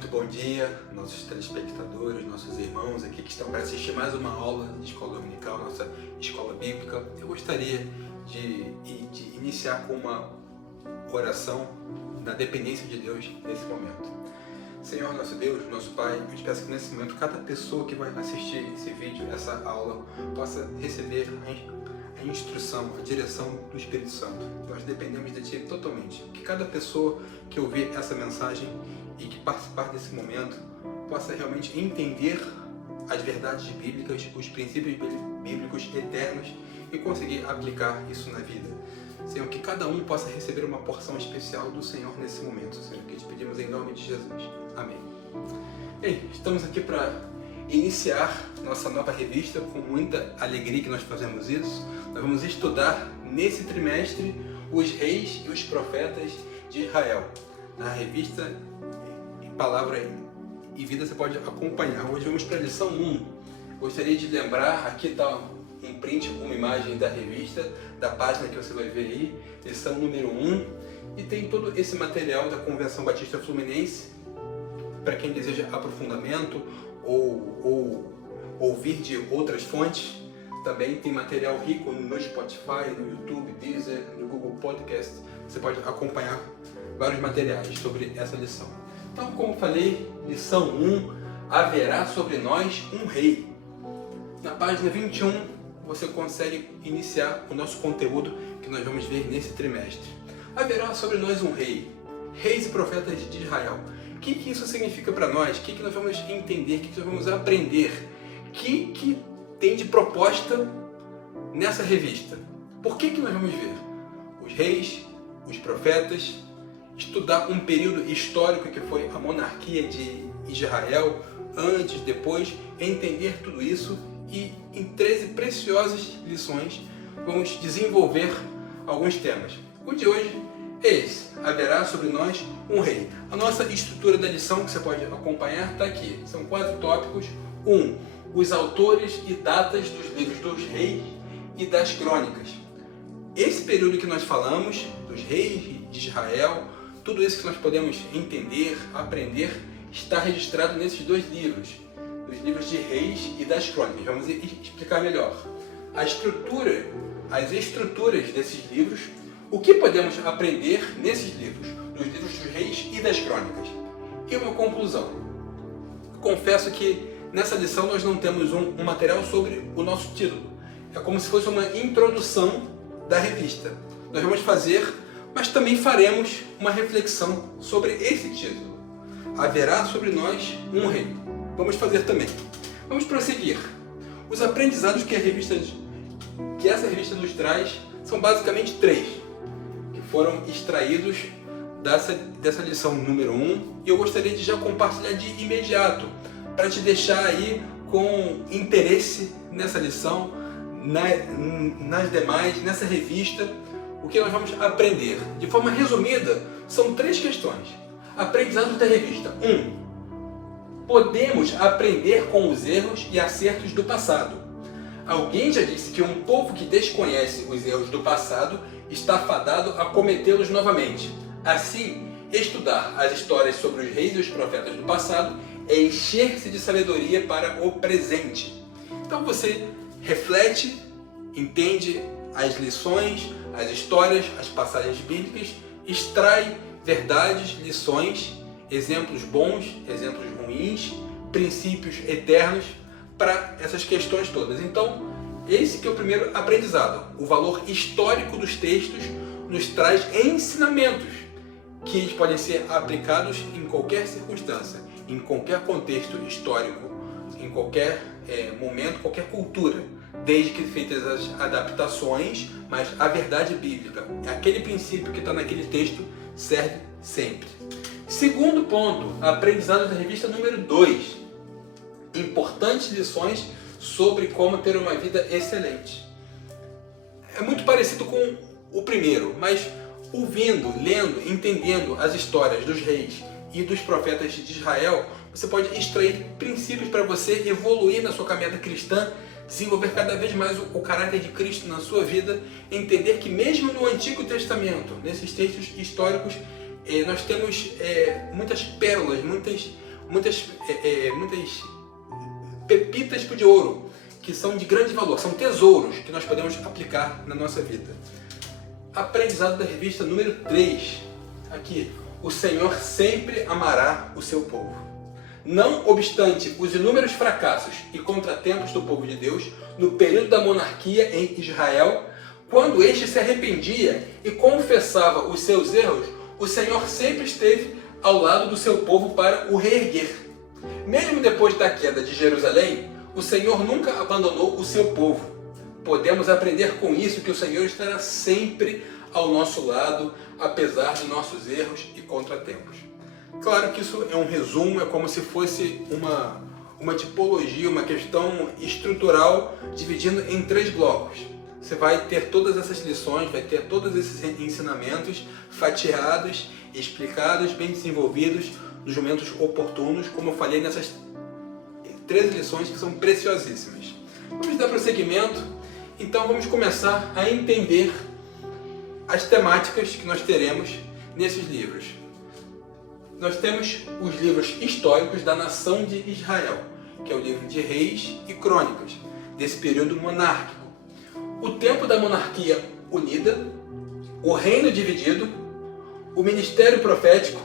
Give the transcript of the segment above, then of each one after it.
Muito bom dia, nossos telespectadores, nossos irmãos aqui que estão para assistir mais uma aula de escola dominical, nossa escola bíblica. Eu gostaria de iniciar com uma oração na dependência de Deus nesse momento. Senhor nosso Deus, nosso Pai, eu te peço que nesse momento cada pessoa que vai assistir esse vídeo, essa aula, possa receber a instrução, a direção do Espírito Santo. Nós dependemos de Ti totalmente. Que cada pessoa que ouvir essa mensagem e que participar desse momento possa realmente entender as verdades bíblicas, os princípios bíblicos eternos e conseguir aplicar isso na vida. Senhor, que cada um possa receber uma porção especial do Senhor nesse momento, Senhor, que te pedimos em nome de Jesus. Amém. Bem, estamos aqui para iniciar nossa nova revista com muita alegria que nós fazemos isso. Nós vamos estudar nesse trimestre os reis e os profetas de Israel. Na revista Palavra e Vida você pode acompanhar. Hoje vamos para a lição 1. Gostaria de lembrar, aqui está um print, uma imagem da revista, da página que você vai ver aí, lição número 1. E tem todo esse material da Convenção Batista Fluminense, para quem deseja aprofundamento ou ouvir de outras fontes. Também tem material rico no Spotify, no YouTube, Deezer, no Google Podcast. Você pode acompanhar vários materiais sobre essa lição. Então, como falei, lição 1, haverá sobre nós um rei. Na página 21, você consegue iniciar o nosso conteúdo que nós vamos ver nesse trimestre. Haverá sobre nós um rei, reis e profetas de Israel. O que isso significa para nós? O que nós vamos entender? O que nós vamos aprender? O que tem de proposta nessa revista? Por que nós vamos ver os reis, os profetas, estudar um período histórico que foi a monarquia de Israel, antes, depois, entender tudo isso e em 13 preciosas lições vamos desenvolver alguns temas. O de hoje é esse: haverá sobre nós um rei. A nossa estrutura da lição que você pode acompanhar está aqui. São 4 tópicos. 1. Os autores e datas dos livros dos reis e das crônicas. Esse período que nós falamos, dos reis de Israel, tudo isso que nós podemos entender, aprender, está registrado nesses 2 livros, dos livros de reis e das crônicas. Vamos explicar melhor a estrutura, as estruturas desses livros, o que podemos aprender nesses livros, dos livros dos reis e das crônicas. E uma conclusão. Confesso que nessa lição nós não temos um material sobre o nosso título. É como se fosse uma introdução da revista. Nós vamos fazer, mas também faremos uma reflexão sobre esse título. Haverá sobre nós um rei. Vamos fazer também. Vamos prosseguir. Os aprendizados que essa revista nos traz são basicamente 3, que foram extraídos dessa lição número 1, e eu gostaria de já compartilhar de imediato, para te deixar aí com interesse nessa lição, nas demais, nessa revista. O que nós vamos aprender? De forma resumida, são 3 questões. Aprendizados da revista. 1. Podemos aprender com os erros e acertos do passado. Alguém já disse que um povo que desconhece os erros do passado está fadado a cometê-los novamente. Assim, estudar as histórias sobre os reis e os profetas do passado é encher-se de sabedoria para o presente. Então você reflete, entende as lições, as histórias, as passagens bíblicas, extrai verdades, lições, exemplos bons, exemplos ruins, princípios eternos para essas questões todas. Então, esse que é o primeiro aprendizado. O valor histórico dos textos nos traz ensinamentos que eles podem ser aplicados em qualquer circunstância, em qualquer contexto histórico, em qualquer momento, qualquer cultura, desde que feitas as adaptações, mas a verdade bíblica, aquele princípio que está naquele texto, serve sempre. Segundo ponto, aprendizado da revista número 2. Importantes lições sobre como ter uma vida excelente. É muito parecido com o primeiro, mas ouvindo, lendo, entendendo as histórias dos reis e dos profetas de Israel, você pode extrair princípios para você evoluir na sua caminhada cristã, desenvolver cada vez mais o caráter de Cristo na sua vida, entender que mesmo no Antigo Testamento, nesses textos históricos, nós temos muitas pérolas, muitas pepitas de ouro, que são de grande valor, são tesouros que nós podemos aplicar na nossa vida. Aprendizado da revista número 3, aqui, o Senhor sempre amará o seu povo. Não obstante os inúmeros fracassos e contratempos do povo de Deus no período da monarquia em Israel, quando este se arrependia e confessava os seus erros, o Senhor sempre esteve ao lado do seu povo para o reerguer. Mesmo depois da queda de Jerusalém, o Senhor nunca abandonou o seu povo. Podemos aprender com isso que o Senhor estará sempre ao nosso lado, apesar de nossos erros e contratempos. Claro que isso é um resumo, é como se fosse uma tipologia, uma questão estrutural, dividindo em 3 blocos. Você vai ter todas essas lições, vai ter todos esses ensinamentos fatiados, explicados, bem desenvolvidos, nos momentos oportunos, como eu falei nessas 13 lições que são preciosíssimas. Vamos dar prosseguimento, então vamos começar a entender as temáticas que nós teremos nesses livros. Nós temos os livros históricos da nação de Israel, que é o livro de Reis e Crônicas, desse período monárquico. O tempo da monarquia unida, o reino dividido, o ministério profético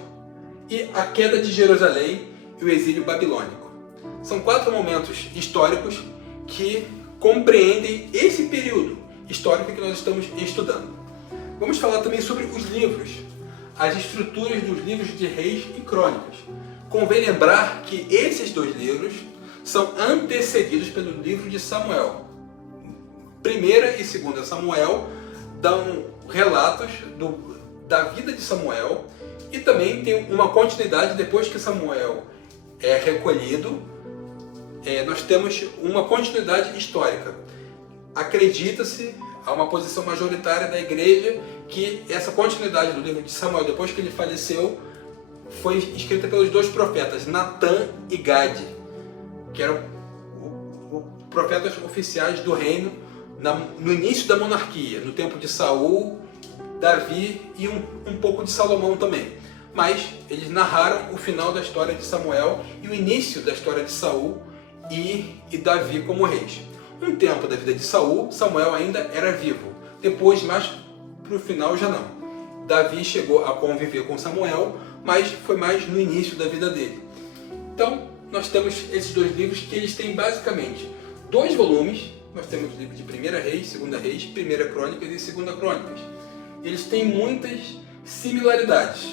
e a queda de Jerusalém e o exílio babilônico. São 4 momentos históricos que compreendem esse período histórico que nós estamos estudando. Vamos falar também sobre os livros, as estruturas dos livros de Reis e Crônicas. Convém lembrar que esses 2 livros são antecedidos pelo livro de Samuel. 1ª e 2ª Samuel dão relatos da vida de Samuel e também tem uma continuidade depois que Samuel é recolhido. Nós temos uma continuidade histórica. Acredita-se, há uma posição majoritária da igreja, que essa continuidade do livro de Samuel, depois que ele faleceu, foi escrita pelos 2 profetas, Natã e Gade, que eram profetas oficiais do reino no início da monarquia, no tempo de Saul, Davi e um pouco de Salomão também. Mas eles narraram o final da história de Samuel e o início da história de Saul e Davi como reis. Um tempo da vida de Saul, Samuel ainda era vivo. Depois, mais para o final, já não. Davi chegou a conviver com Samuel, mas foi mais no início da vida dele. Então, nós temos esses 2 livros que eles têm basicamente 2 volumes. Nós temos o livro de 1ª Reis, 2ª Reis, 1ª Crônicas e 2ª Crônicas. Eles têm muitas similaridades.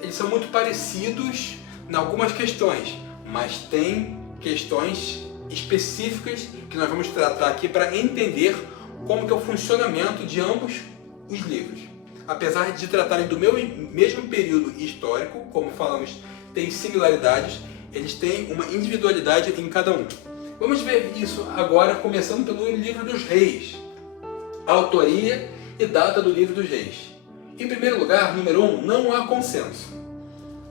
Eles são muito parecidos em algumas questões, mas tem questões específicas que nós vamos tratar aqui para entender como que é o funcionamento de ambos os livros. Apesar de tratarem do mesmo período histórico, como falamos, tem similaridades, eles têm uma individualidade em cada um. Vamos ver isso agora, começando pelo livro dos Reis. A autoria e data do livro dos Reis. Em primeiro lugar, número 1, não há consenso.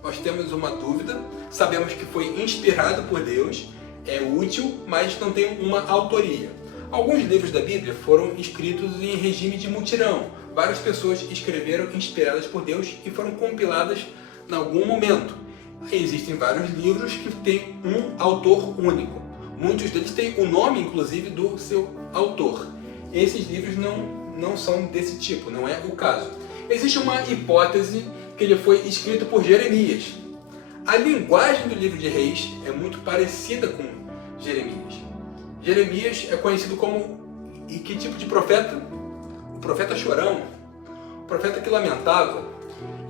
Nós temos uma dúvida, sabemos que foi inspirado por Deus, é útil, mas não tem uma autoria. Alguns livros da Bíblia foram escritos em regime de mutirão. Várias pessoas escreveram inspiradas por Deus e foram compiladas em algum momento. Existem vários livros que têm um autor único. Muitos deles têm o nome, inclusive, do seu autor. Esses livros não são desse tipo, não é o caso. Existe uma hipótese que ele foi escrito por Jeremias. A linguagem do livro de Reis é muito parecida com Jeremias. Jeremias é conhecido como... E que tipo de profeta? O profeta chorão, o profeta que lamentava.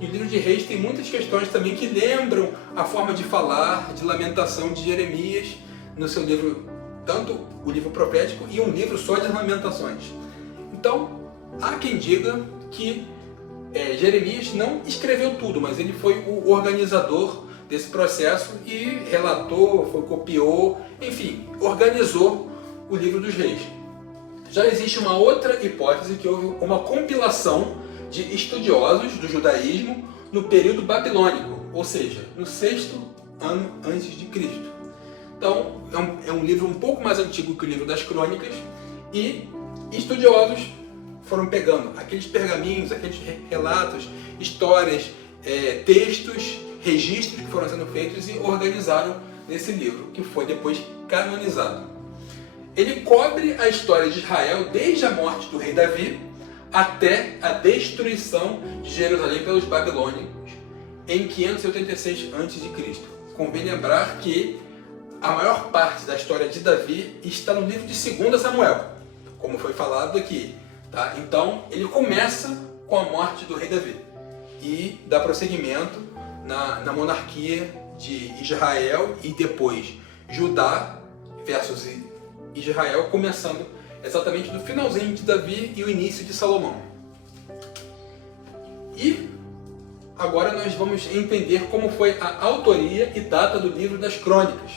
E o livro de Reis tem muitas questões também que lembram a forma de falar, de lamentação de Jeremias no seu livro, tanto o livro profético e um livro só de lamentações. Então, há quem diga que Jeremias não escreveu tudo, mas ele foi o organizador desse processo e relatou, copiou, enfim, organizou o livro dos Reis. Já existe uma outra hipótese que houve uma compilação de estudiosos do judaísmo no período babilônico, ou seja, no 6º ano antes de Cristo. Então, é um livro um pouco mais antigo que o livro das Crônicas e estudiosos foram pegando aqueles pergaminhos, aqueles relatos, histórias, textos registros que foram sendo feitos e organizaram nesse livro, que foi depois canonizado. Ele cobre a história de Israel desde a morte do rei Davi até a destruição de Jerusalém pelos babilônicos em 586 a.C. Convém lembrar que a maior parte da história de Davi está no livro de 2 Samuel, como foi falado aqui. Tá? Então, ele começa com a morte do rei Davi e dá prosseguimento na monarquia de Israel e depois Judá versus Israel, começando exatamente do finalzinho de Davi e o início de Salomão. E agora nós vamos entender como foi a autoria e data do livro das Crônicas.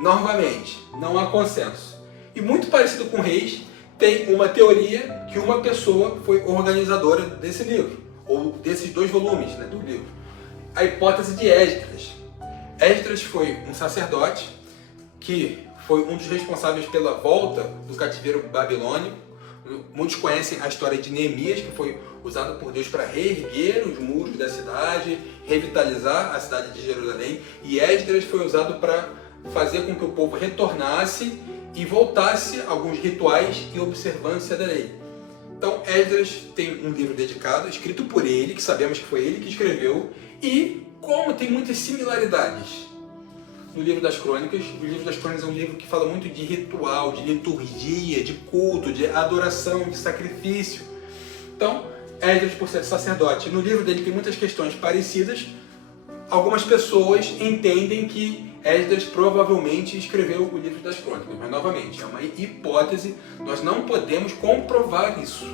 Novamente, não há consenso. E muito parecido com Reis, tem uma teoria que uma pessoa foi organizadora desse livro, ou desses 2 volumes, né, do livro. A hipótese de Esdras. Esdras foi um sacerdote que foi um dos responsáveis pela volta do cativeiro babilônico. Muitos conhecem a história de Neemias, que foi usado por Deus para reerguer os muros da cidade, revitalizar a cidade de Jerusalém. E Esdras foi usado para fazer com que o povo retornasse e voltasse a alguns rituais e observância da lei. Então Esdras tem um livro dedicado, escrito por ele, que sabemos que foi ele que escreveu, e como tem muitas similaridades no livro das Crônicas. O livro das Crônicas é um livro que fala muito de ritual, de liturgia, de culto, de adoração, de sacrifício. Então, Esdras, por ser sacerdote, no livro dele tem muitas questões parecidas. Algumas pessoas entendem que Esdras provavelmente escreveu o livro das Crônicas, mas novamente, é uma hipótese, nós não podemos comprovar isso.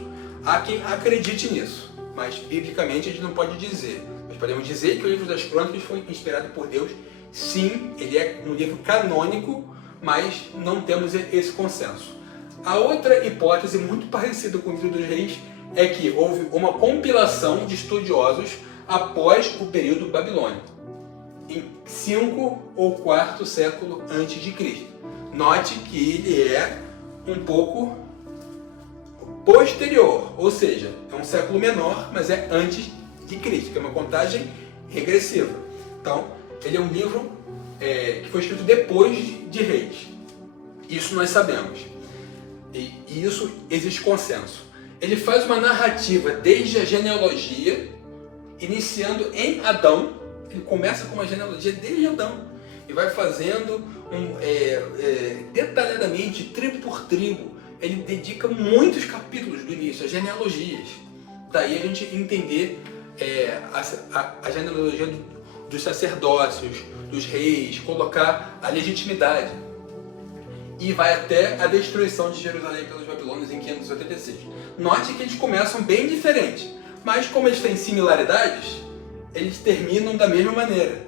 Há quem acredite nisso, mas biblicamente a gente não pode dizer. Nós podemos dizer que o livro das Crônicas foi inspirado por Deus. Sim, ele é um livro canônico, mas não temos esse consenso. A outra hipótese, muito parecida com o livro dos Reis, é que houve uma compilação de estudiosos após o período babilônico, em 5 ou 4 século antes de Cristo. Note que ele é um pouco posterior, ou seja, é um século menor, mas é antes de Cristo, que é uma contagem regressiva. Então, ele é um livro que foi escrito depois de Reis. Isso nós sabemos. E isso existe consenso. Ele faz uma narrativa desde a genealogia, iniciando em Adão. Ele começa com uma genealogia desde Adão e vai fazendo detalhadamente, tribo por tribo. Ele dedica muitos capítulos do início, as genealogias. Daí a gente entender a genealogia dos sacerdócios, dos reis, colocar a legitimidade. E vai até a destruição de Jerusalém pelos babilônios em 586. Note que eles começam bem diferentes, mas como eles têm similaridades, eles terminam da mesma maneira,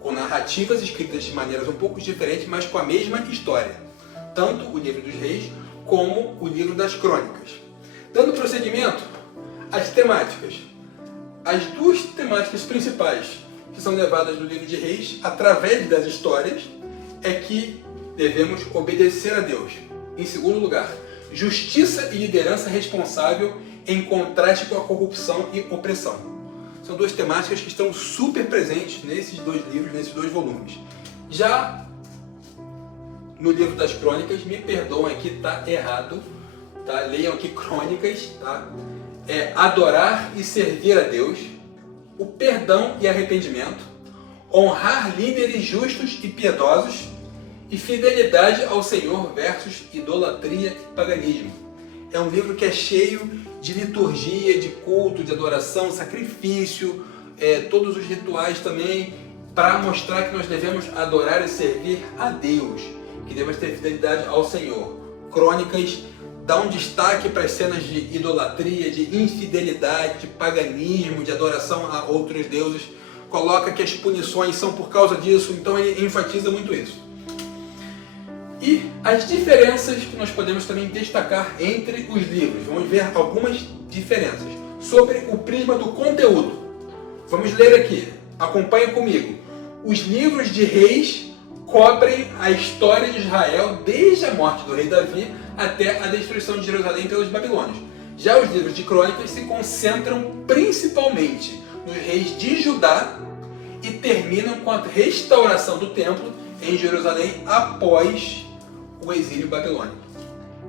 com narrativas escritas de maneiras um pouco diferentes, mas com a mesma história. Tanto o livro dos reis, como o livro das crônicas. Dando prosseguimento às temáticas. As 2 temáticas principais que são levadas no livro de Reis, através das histórias, é que devemos obedecer a Deus. Em segundo lugar, justiça e liderança responsável em contraste com a corrupção e opressão. São 2 temáticas que estão super presentes nesses 2 livros, nesses 2 volumes. Já no livro das Crônicas, me perdoem aqui, está errado, tá? Leiam aqui Crônicas, tá? É adorar e servir a Deus, o perdão e arrependimento, honrar líderes justos e piedosos e fidelidade ao Senhor versus idolatria e paganismo. É um livro que é cheio de liturgia, de culto, de adoração, sacrifício, todos os rituais também, para mostrar que nós devemos adorar e servir a Deus, que devemos ter fidelidade ao Senhor. Crônicas dá um destaque para as cenas de idolatria, de infidelidade, de paganismo, de adoração a outros deuses, coloca que as punições são por causa disso, então ele enfatiza muito isso. E as diferenças que nós podemos também destacar entre os livros. Vamos ver algumas diferenças sobre o prisma do conteúdo. Vamos ler aqui, acompanhe comigo. Os livros de Reis cobrem a história de Israel desde a morte do rei Davi até a destruição de Jerusalém pelos babilônios. Já os livros de Crônicas se concentram principalmente nos reis de Judá e terminam com a restauração do templo em Jerusalém após o exílio babilônico.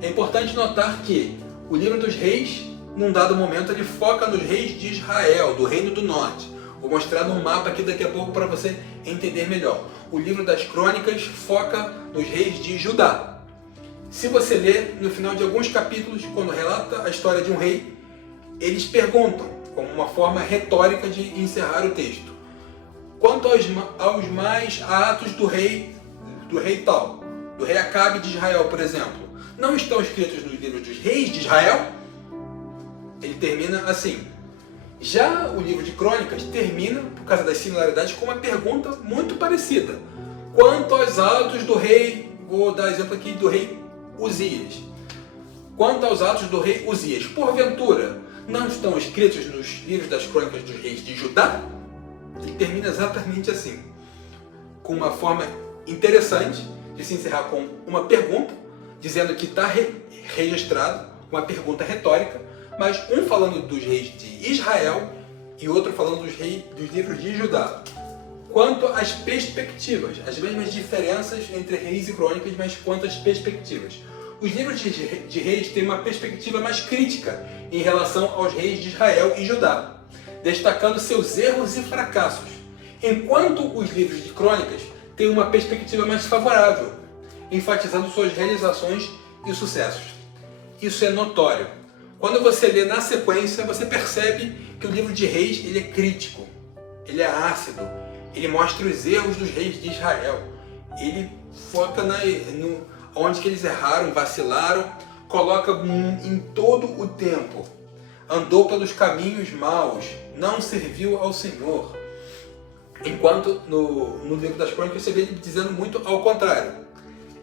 É importante notar que o livro dos reis, num dado momento, ele foca nos reis de Israel, do Reino do Norte. Vou mostrar num mapa aqui daqui a pouco para você entender melhor. O livro das crônicas foca nos reis de Judá. Se você ler no final de alguns capítulos, quando relata a história de um rei, eles perguntam, como uma forma retórica de encerrar o texto: quanto aos mais atos do rei tal, do rei Acabe de Israel, por exemplo, não estão escritos nos livros dos reis de Israel? Ele termina assim. Já o livro de crônicas termina, por causa das similaridades, com uma pergunta muito parecida. Quanto aos atos do rei, vou dar exemplo aqui do rei Uzias. Quanto aos atos do rei Uzias, porventura, não estão escritos nos livros das crônicas dos reis de Judá? Ele termina exatamente assim, com uma forma interessante de se encerrar com uma pergunta, dizendo que está registrado, uma pergunta retórica, mas um falando dos reis de Israel e outro falando dos livros de Judá. Quanto às perspectivas, as mesmas diferenças entre reis e crônicas, mas quanto às perspectivas. Os livros de reis têm uma perspectiva mais crítica em relação aos reis de Israel e Judá, destacando seus erros e fracassos, enquanto os livros de crônicas têm uma perspectiva mais favorável, enfatizando suas realizações e sucessos. Isso é notório. Quando você lê na sequência, você percebe que o livro de reis ele é crítico, ele é ácido, ele mostra os erros dos reis de Israel, ele foca onde que eles erraram, vacilaram, coloca em todo o tempo. Andou pelos caminhos maus, não serviu ao Senhor. Enquanto no livro das crônicas você vê ele dizendo muito ao contrário.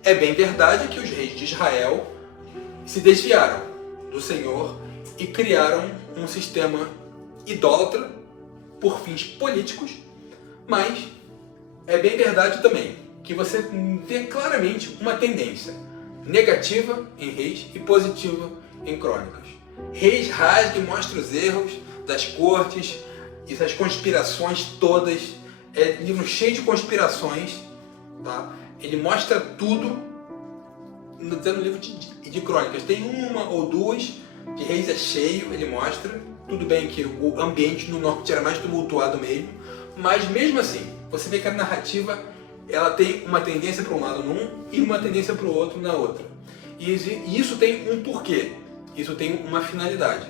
É bem verdade que os reis de Israel se desviaram do Senhor e criaram um sistema idólatra por fins políticos, mas é bem verdade também que você vê claramente uma tendência negativa em reis e positiva em crônicas. Reis rasga e mostra os erros das cortes e das conspirações todas. É um livro cheio de conspirações, tá? Ele mostra tudo no livro de crônicas. Tem uma ou duas, de reis é cheio, ele mostra. Tudo bem que o ambiente no norte era mais tumultuado mesmo, mas mesmo assim, você vê que a narrativa ela tem uma tendência para um lado num e uma tendência para o outro na outra. E isso tem um porquê, isso tem uma finalidade.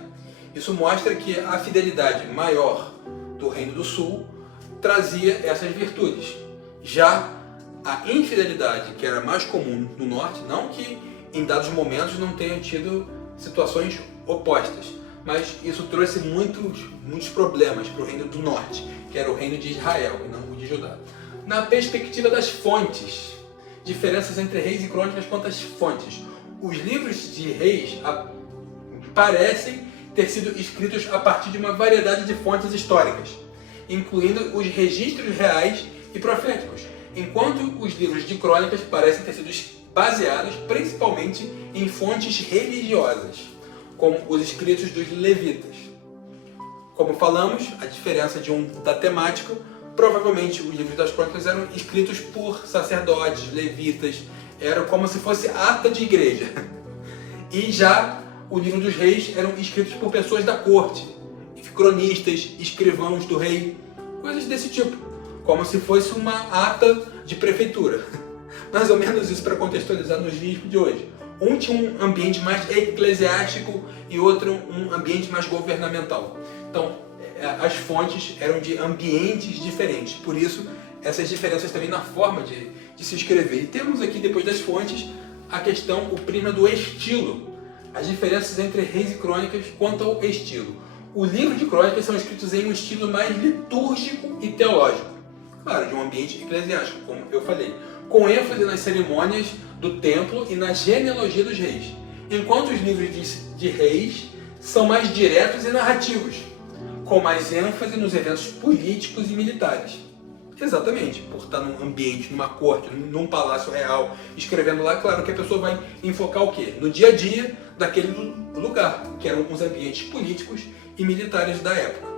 Isso mostra que a fidelidade maior do Reino do Sul trazia essas virtudes. Já a infidelidade, que era mais comum no Norte, não que em dados momentos não tenham tido situações opostas, mas isso trouxe muitos problemas para o Reino do Norte, que era o Reino de Israel e não o de Judá. Na perspectiva das fontes, diferenças entre reis e crônicas quanto às fontes. Os livros de reis parecem ter sido escritos a partir de uma variedade de fontes históricas, incluindo os registros reais e proféticos, enquanto os livros de crônicas parecem ter sido baseados principalmente em fontes religiosas, como os escritos dos levitas. Como falamos, a diferença da temática, provavelmente os livros das crônicas eram escritos por sacerdotes, levitas, era como se fosse ata de igreja. E já o livro dos reis eram escritos por pessoas da corte, cronistas, escrivãos do rei, coisas desse tipo, como se fosse uma ata de prefeitura. Mais ou menos isso para contextualizar nos dias de hoje. Um tinha um ambiente mais eclesiástico e outro um ambiente mais governamental. Então, as fontes eram de ambientes diferentes, por isso essas diferenças também na forma de se escrever. E temos aqui, depois das fontes, a questão, o prisma do estilo, as diferenças entre reis e crônicas quanto ao estilo. O livro de crônicas são escritos em um estilo mais litúrgico e teológico, claro, de um ambiente eclesiástico, como eu falei, com ênfase nas cerimônias do templo e na genealogia dos reis, enquanto os livros de reis são mais diretos e narrativos, com mais ênfase nos eventos políticos e militares. Exatamente, por estar num ambiente, numa corte, num palácio real, escrevendo lá, claro que a pessoa vai enfocar o quê? No dia a dia daquele lugar, que eram os ambientes políticos e militares da época.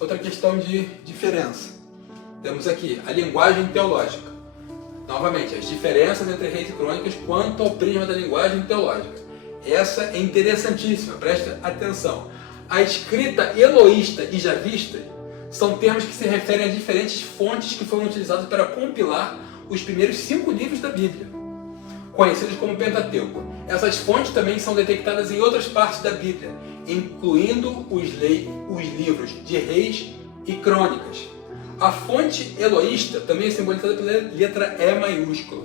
outra questão de diferença. Temos aqui a linguagem teológica. Novamente, as diferenças entre Reis e Crônicas quanto ao prisma da linguagem teológica. Essa é interessantíssima, presta atenção. A escrita eloísta e javista são termos que se referem a diferentes fontes que foram utilizadas para compilar os primeiros 5 livros da Bíblia, conhecidos como Pentateuco. Essas fontes também são detectadas em outras partes da Bíblia, incluindo os livros de Reis e Crônicas. A fonte eloísta também é simbolizada pela letra E maiúscula.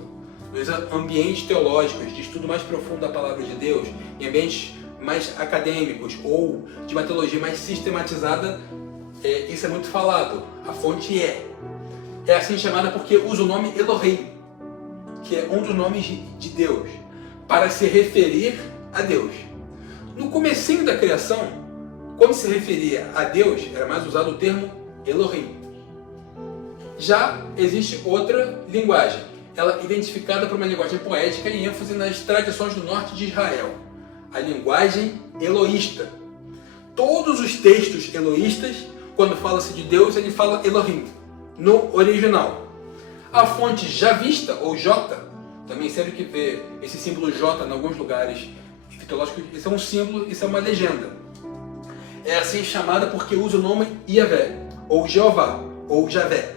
Nos ambientes teológicos, de estudo mais profundo da palavra de Deus, em ambientes mais acadêmicos ou de uma teologia mais sistematizada, isso é muito falado. A fonte é assim chamada porque usa o nome Elohim, que é um dos nomes de Deus, para se referir a Deus. No comecinho da criação, quando se referia a Deus, era mais usado o termo Elohim. Já existe outra linguagem, ela é identificada por uma linguagem poética e ênfase nas tradições do norte de Israel, a linguagem eloísta. Todos os textos eloístas, quando fala-se de Deus, ele fala Elohim, no original. A fonte javista, ou J, também sempre que vê esse símbolo J em alguns lugares teológicos, isso é um símbolo, isso é uma legenda. É assim chamada porque usa o nome Yahvé, ou Jeová, ou Javé,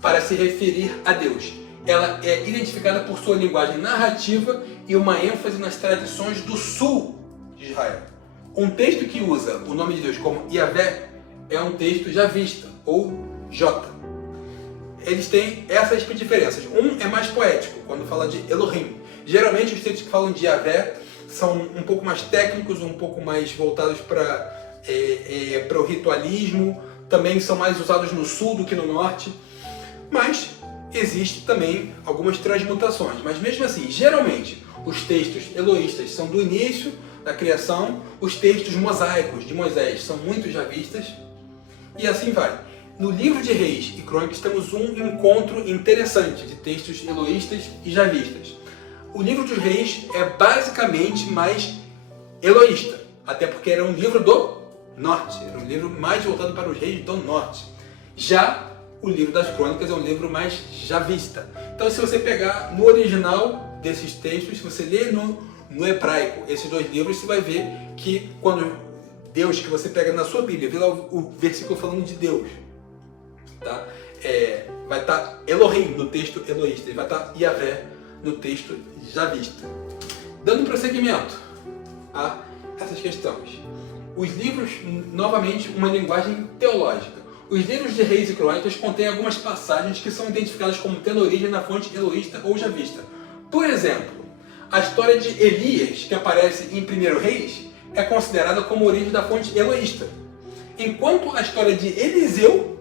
para se referir a Deus. Ela é identificada por sua linguagem narrativa e uma ênfase nas tradições do sul de Israel. Um texto que usa o nome de Deus como Yahvé é um texto javista, ou J. Eles têm essas diferenças. Um é mais poético, quando fala de Elohim. Geralmente os textos que falam de Yahvé são um pouco mais técnicos, um pouco mais voltados para o ritualismo, também são mais usados no sul do que no norte. Mas existe também algumas transmutações. Mas mesmo assim, geralmente, os textos eloístas são do início da criação, os textos mosaicos de Moisés são muito javistas, e assim vai. No livro de Reis e Crônicas temos um encontro interessante de textos eloístas e javistas. O livro dos Reis é basicamente mais eloísta, até porque era um livro do norte, era um livro mais voltado para os reis do norte. Já o livro das Crônicas é um livro mais javista. Então, se você pegar no original desses textos, se você ler no hebraico esses dois livros, você vai ver que quando Deus, que você pega na sua Bíblia, vê lá o versículo falando de Deus, tá? Vai estar Elohim no texto eloísta, e vai estar Yahvé no texto javista. Dando prosseguimento a essas questões. Os livros, novamente, uma linguagem teológica. Os livros de Reis e Crônicas contêm algumas passagens que são identificadas como tendo origem na fonte eloísta ou javista. Por exemplo, a história de Elias, que aparece em 1 Reis, é considerada como origem da fonte eloísta, enquanto a história de Eliseu,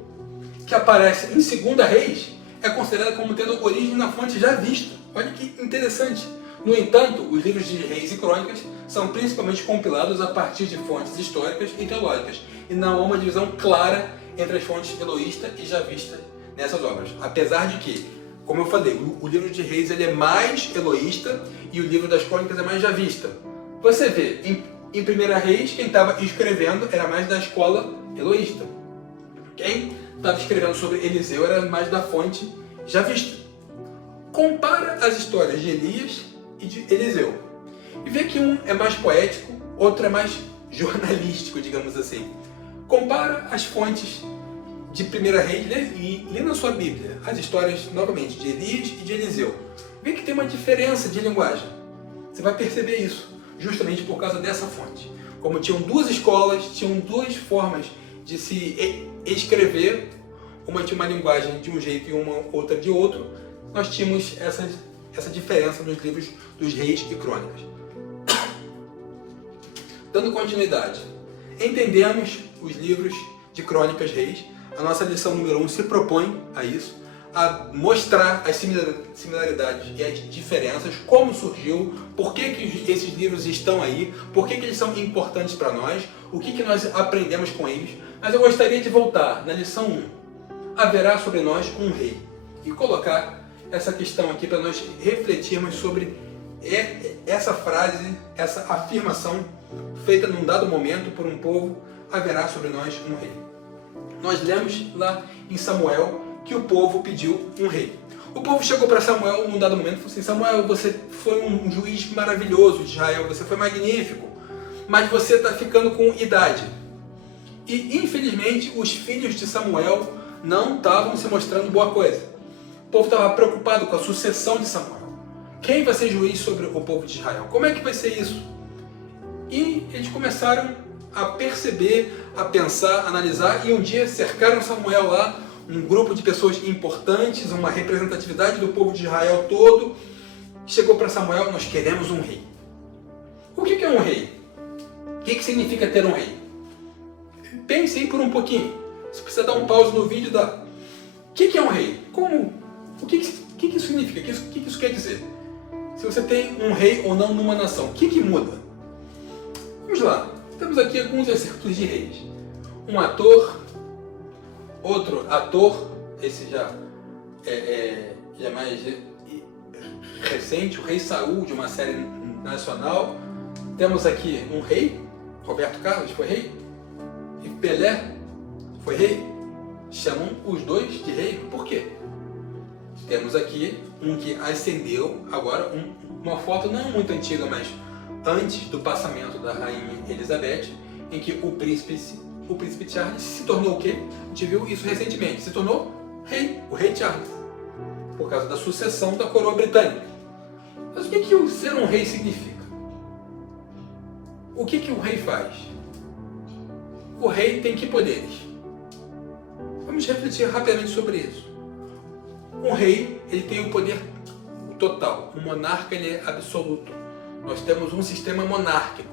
que aparece em 2 Reis, é considerada como tendo origem na fonte javista. Olha que interessante. No entanto, os livros de Reis e Crônicas são principalmente compilados a partir de fontes históricas e teológicas, e não há uma divisão clara entre as fontes eloísta e javista nessas obras. Apesar de que, como eu falei, o livro de Reis ele é mais eloísta e o livro das Crônicas é mais javista. Você vê, em 1 Reis, quem estava escrevendo era mais da escola eloísta. Quem estava escrevendo sobre Eliseu era mais da fonte javista. Compara as histórias de Elias e de Eliseu e vê que um é mais poético, outro é mais jornalístico, digamos assim. Compara as fontes de 1 Reis e lê na sua Bíblia as histórias, novamente, de Elias e de Eliseu. Vê que tem uma diferença de linguagem. Você vai perceber isso, justamente por causa dessa fonte. Como tinham duas escolas, tinham duas formas de se escrever, uma tinha uma linguagem de um jeito e uma outra de outro, nós tínhamos essa diferença nos livros dos Reis e Crônicas. Dando continuidade, entendemos os livros de Crônicas Reis. A nossa lição número 1 se propõe a isso, a mostrar as similaridades e as diferenças, como surgiu, por que esses livros estão aí, por que eles são importantes para nós, o que nós aprendemos com eles. Mas eu gostaria de voltar na lição 1. Haverá sobre nós um rei. E colocar essa questão aqui para nós refletirmos sobre essa frase, essa afirmação feita num dado momento por um povo: haverá sobre nós um rei. nós lemos lá em Samuel que o povo pediu um rei. O povo chegou para Samuel num dado momento e falou assim: Samuel, você foi um juiz maravilhoso de Israel, você foi magnífico, mas você está ficando com idade. E infelizmente os filhos de Samuel não estavam se mostrando boa coisa. O povo estava preocupado com a sucessão de Samuel. Quem vai ser juiz sobre o povo de Israel? Como é que vai ser isso? E eles começaram a perceber, a pensar, a analisar, e um dia cercaram Samuel lá, um grupo de pessoas importantes, uma representatividade do povo de Israel todo, chegou para Samuel: nós queremos um rei. O que é um rei? O que significa ter um rei? Pense aí por um pouquinho. Se precisa dar um pause no vídeo, dá. O que é um rei? Como? O que isso significa? O que isso quer dizer? Se você tem um rei ou não numa nação, o que muda? Vamos lá. Temos aqui alguns exemplos de reis. Um ator, outro ator, esse já é mais recente, o rei Saul, de uma série nacional. Temos aqui um rei, Roberto Carlos foi rei, e Pelé foi rei. Chamam os dois de rei, por quê? Temos aqui um que ascendeu, agora uma foto não muito antiga, mas antes do passamento da rainha Elizabeth, em que o príncipe Charles se tornou o quê? A gente viu isso recentemente, se tornou rei, o rei Charles, por causa da sucessão da coroa britânica. Mas o que o ser um rei significa? O que o rei faz? O rei tem que poderes? Vamos refletir rapidamente sobre isso. Um rei, ele tem o poder total. O monarca, ele é absoluto. Nós temos um sistema monárquico.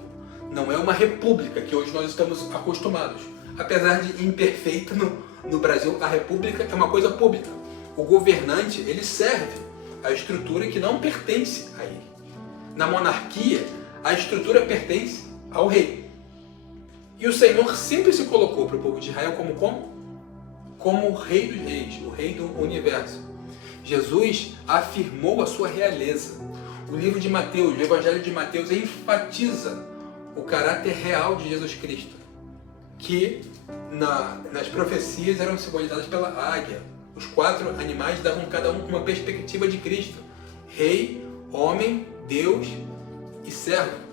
Não é uma república que hoje nós estamos acostumados. Apesar de imperfeita no Brasil, a república é uma coisa pública. O governante, ele serve a estrutura que não pertence a ele. Na monarquia, a estrutura pertence ao rei. E o Senhor sempre se colocou para o povo de Israel como o rei dos reis, o rei do universo. Jesus afirmou a sua realeza. O livro de Mateus, o Evangelho de Mateus, enfatiza o caráter real de Jesus Cristo, que nas profecias eram simbolizadas pela águia. Os 4 animais davam cada um uma perspectiva de Cristo: rei, homem, Deus e servo.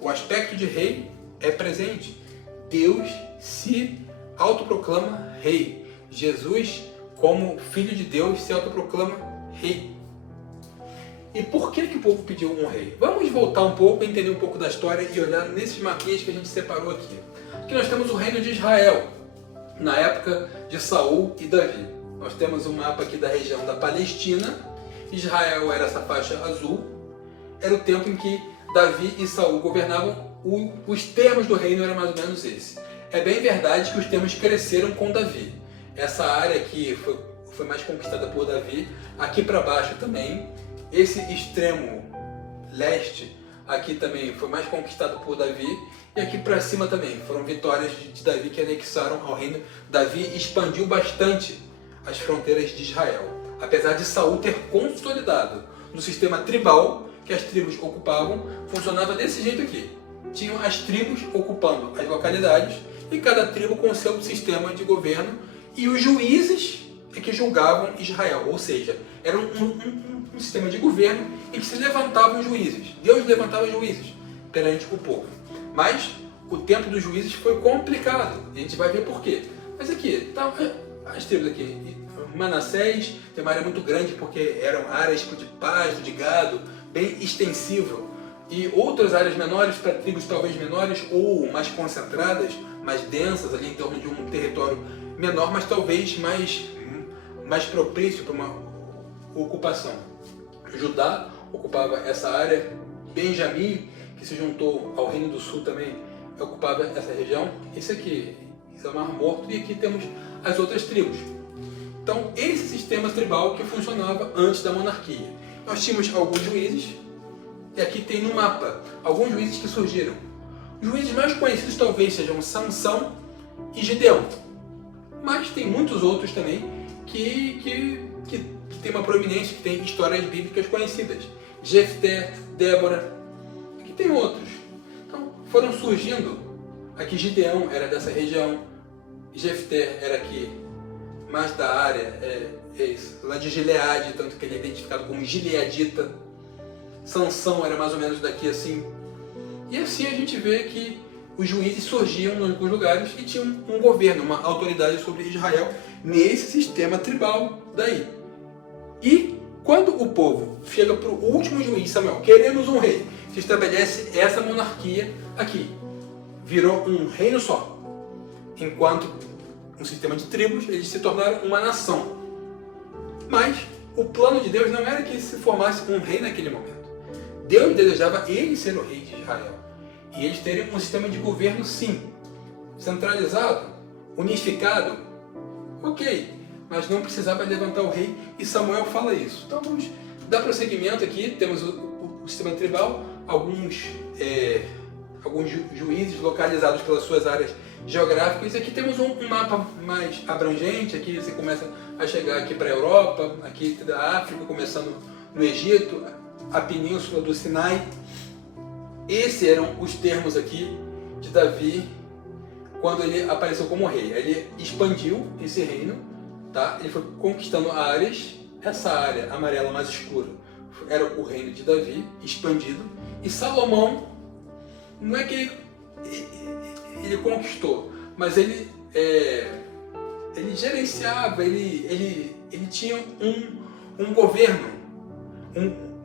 O aspecto de rei é presente. Deus se autoproclama rei. Jesus, como filho de Deus, se autoproclama rei. E por que o povo pediu um rei? Vamos voltar um pouco, entender um pouco da história e olhar nesses mapinhas que a gente separou aqui. Aqui nós temos o reino de Israel, na época de Saul e Davi. Nós temos um mapa aqui da região da Palestina. Israel era essa faixa azul. Era o tempo em que Davi e Saul governavam. Os termos do reino eram mais ou menos esse. É bem verdade que os termos cresceram com Davi. Essa área aqui foi mais conquistada por Davi. Aqui para baixo também. Esse extremo leste aqui também foi mais conquistado por Davi. E aqui para cima também foram vitórias de Davi que anexaram ao reino. Davi expandiu bastante as fronteiras de Israel, apesar de Saul ter consolidado no sistema tribal que as tribos ocupavam. Funcionava desse jeito aqui. Tinham as tribos ocupando as localidades e cada tribo com o seu sistema de governo, e os juízes é que julgavam Israel, ou seja, era um sistema de governo em que se levantavam juízes. Deus levantava juízes perante o povo. Mas o tempo dos juízes foi complicado, e a gente vai ver por quê. Mas aqui, tá, as tribos aqui, Manassés tem uma área muito grande porque eram áreas de pasto, de gado, bem extensível. E outras áreas menores, para tribos talvez menores ou mais concentradas, mais densas, ali em torno de um território menor, mas talvez mais propício para uma ocupação. Judá ocupava essa área, Benjamim, que se juntou ao Reino do Sul também, ocupava essa região. Esse aqui, isso é o Mar Morto, e aqui temos as outras tribos. Então, esse sistema tribal que funcionava antes da monarquia. Nós tínhamos alguns juízes, e aqui tem no mapa alguns juízes que surgiram. Os juízes mais conhecidos talvez sejam Sansão e Gideão, mas tem muitos outros também que tem uma proeminência, que tem histórias bíblicas conhecidas. Jefté, Débora, aqui tem outros. Então foram surgindo, aqui Gideão era dessa região, Jefté era aqui, mais da área, lá de Gileade, tanto que ele é identificado como gileadita. Sansão era mais ou menos daqui assim. E assim a gente vê que os juízes surgiam em alguns lugares e tinham um governo, uma autoridade sobre Israel nesse sistema tribal daí. E quando o povo chega para o último juiz, Samuel, queremos um rei, se estabelece essa monarquia aqui. Virou um reino só. Enquanto um sistema de tribos, eles se tornaram uma nação. Mas o plano de Deus não era que se formasse um rei naquele momento. Deus desejava ele ser o rei de Israel. E eles teriam um sistema de governo, sim, centralizado, unificado, ok, mas não precisava levantar o rei, e Samuel fala isso. Então vamos dar prosseguimento aqui. Temos o sistema tribal, alguns juízes localizados pelas suas áreas geográficas. Aqui temos um mapa mais abrangente. Aqui você começa a chegar aqui para a Europa, aqui da África, começando no Egito, a península do Sinai. Esses eram os termos aqui de Davi quando ele apareceu como rei. Ele expandiu esse reino, tá? Ele foi conquistando áreas. Essa área amarela mais escura era o reino de Davi, expandido. E Salomão, não é que ele conquistou, mas ele gerenciava, ele tinha um governo,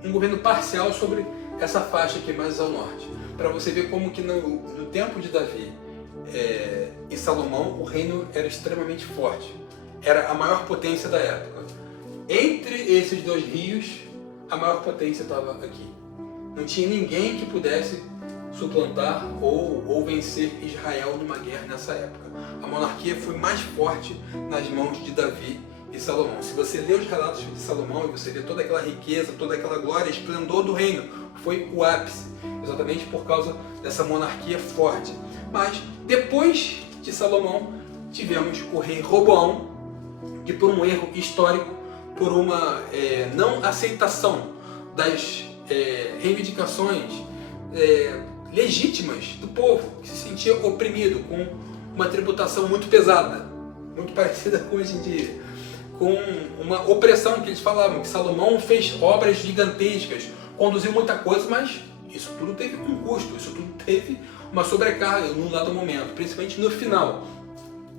um governo parcial sobre essa faixa aqui mais ao norte, para você ver como que no tempo de Davi e Salomão o reino era extremamente forte, era a maior potência da época. Entre esses dois rios, a maior potência estava aqui. Não tinha ninguém que pudesse suplantar ou vencer Israel numa guerra nessa época. A monarquia foi mais forte nas mãos de Davi e Salomão. Se você lê os relatos de Salomão e você vê toda aquela riqueza, toda aquela glória, esplendor do reino, foi o ápice, exatamente por causa dessa monarquia forte. Mas depois de Salomão, tivemos o rei Roboão, que por um erro histórico, por uma não aceitação das reivindicações legítimas do povo, que se sentia oprimido, com uma tributação muito pesada, muito parecida com hoje em dia, com uma opressão que eles falavam, que Salomão fez obras gigantescas, conduziu muita coisa, mas isso tudo teve um custo, isso tudo teve uma sobrecarga num dado momento, principalmente no final.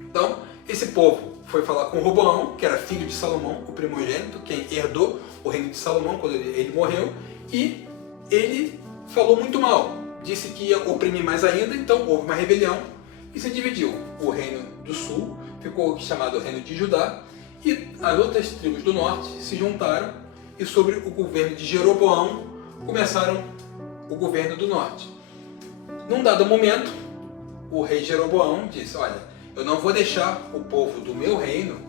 Então, esse povo foi falar com Roboão, que era filho de Salomão, o primogênito, quem herdou o reino de Salomão quando ele morreu, e ele falou muito mal, disse que ia oprimir mais ainda. Então houve uma rebelião e se dividiu. O reino do sul ficou chamado Reino de Judá, e as outras tribos do norte se juntaram, e sobre o governo de Jeroboão começaram o governo do norte. Num dado momento, o rei Jeroboão disse: olha, eu não vou deixar o povo do meu reino